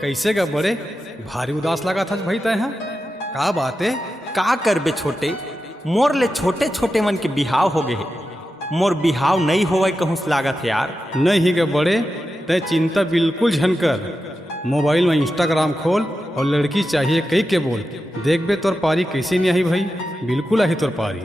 कैसे गा बड़े भारी उदास लगा था भाई तय का बात है। का करबे छोटे, मोर ले छोटे छोटे मन के बिहाव हो गए। मोर बिहाव नहीं होवे कहूँ लागत है यार। नहीं गे बड़े, तय चिंता बिल्कुल झनकर। मोबाइल में इंस्टाग्राम खोल और लड़की चाहिए कई के बोल, देखबे तोर पारी कैसी नहीं आई भाई, बिल्कुल आई तोर पारी।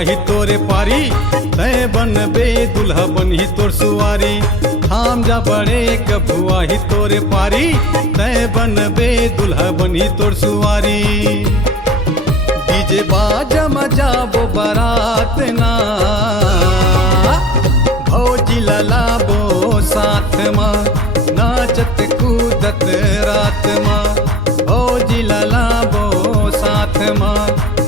ही तोरे पारी तय बनबे दुल्हा बनी तोर सुवारी। थाम जा बड़े कबुआ ही तोरे पारी तय बनबे दुल्हा बनी तोर सुवारी। डीजे बाजा मजाबो बारात ना, भौजी ललाबो साथ मा, नाचत कूदत रात मा। भौजी ललाबो साथ मा,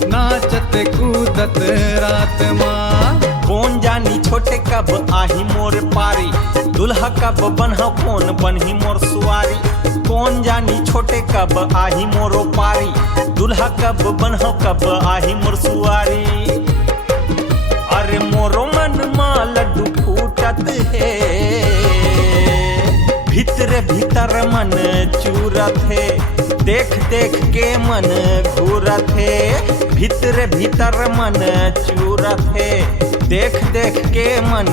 नाचत कूदत रात माँ। कौन जानी छोटे कब आही मोर पारी, दुल्हा कब बनहा कौन बनही मोर सुवारी। कौन जानी छोटे कब आही मोरो पारी, दुल्हा कब बनहा कब आही मोर सुवारी। अरे मोरो मन मा लड्डू फूटत है, भीतर भीतर मन चूरत है। देख देख के मन घूरत है, भीतर भीतर मन चूरत है। देख देख के मन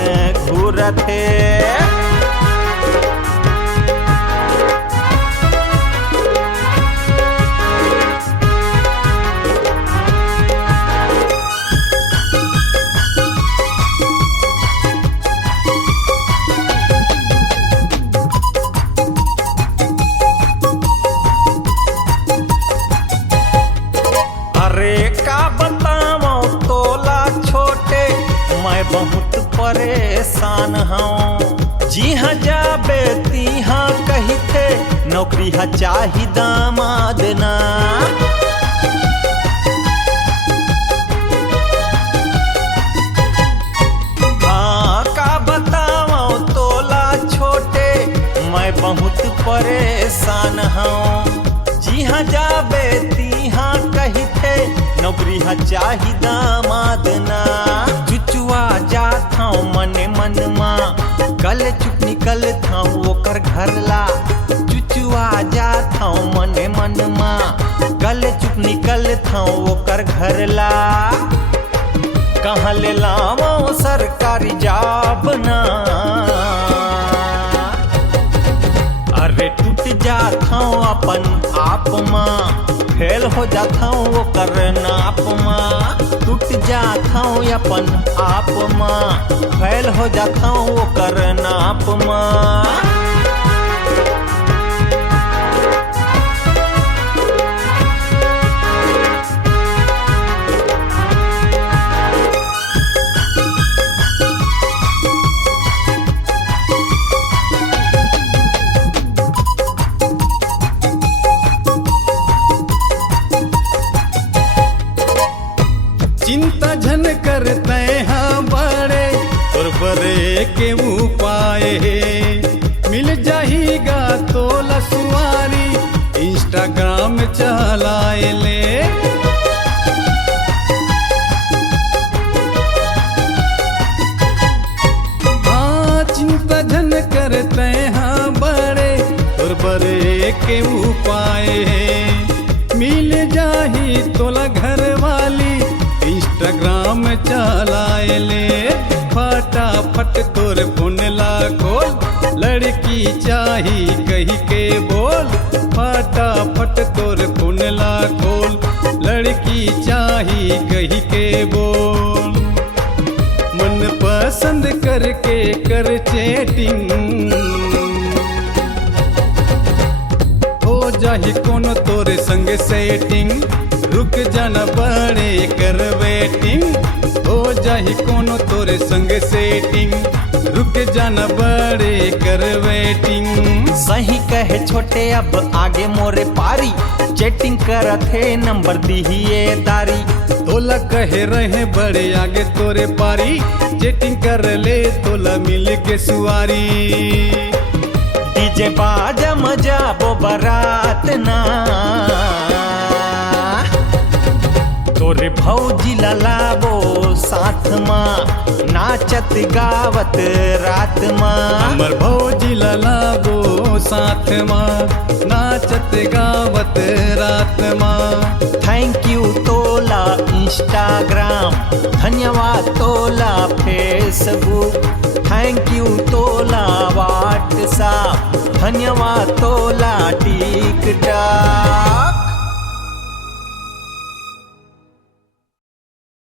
घूरत है। बहुत परेशान हूँ, जी हाँ जाबे ती हाँ कही थे, नौकरी हाँ चाही दामाद ना। हाँ का बताओ तोला छोटे, मैं बहुत परेशान हूँ, जी हाँ जाबे ती हाँ कही थे, नौकरी हाँ चाही दामाद ना। चुचुआ जात हूँ मने मन माँ, कल चुप निकल था ओकर घर ला। चुचुआ जात हूँ मने मन माँ, कल चुप निकल था ओकर घर ला। कहाँ ले लाओ सरकारी जॉब ना, अरे टूट जात हूँ अपन आप माँ, फेल हो जाता हूँ वो कर नाप माँ। टूट जाता हूँ अपन आप माँ, फेल हो जाता हूँ वो कर नाप माँ। चिंता झन करते हाँ बड़े और बड़े के उपाय, मिल जाएगा तो लसुआरी इंस्टाग्राम चलाए ले। हाँ चिंता झन करते हाँ बड़े और बड़े के उपाय, मिल जाही तोला घर वाली इंस्टाग्राम चलाए ले। फटाफट तोर फोन ला खोल, लड़की चाही कही के बोल। फटाफट तोर फोन ला खोल, लड़की चाही कही के बोल। मन पसंद करके कर चैटिंग, हो जाही कोनो तोरे संग सेटिंग। रुक जाना बड़े कर वेटिंग, हो जाही कोनो तोरे संग सेटिंग। रुक जाना बड़े कर वेटिंग। कहीं कहे छोटे अब आगे मोरे पारी, चैटिंग करत है नंबर दिहिए दारी। तोला कहे रहे बड़े आगे तोरे पारी, चेटिंग कर ले तोला मिल के सुआरी। डीजे बाजा मजा वो बारात ना, तोरे भौजी लालाबो साथ माँ, नाचत गावत रात माँ। हमर भौजी लालाबो साथ माँ, नाचत गावत रात माँ। थैंक यू तोला इंस्टाग्राम, धन्यवाद तोला फेसबुक, थैंक यू तोला व्हाट्सएप, धन्यवाद तोला टिकटॉक।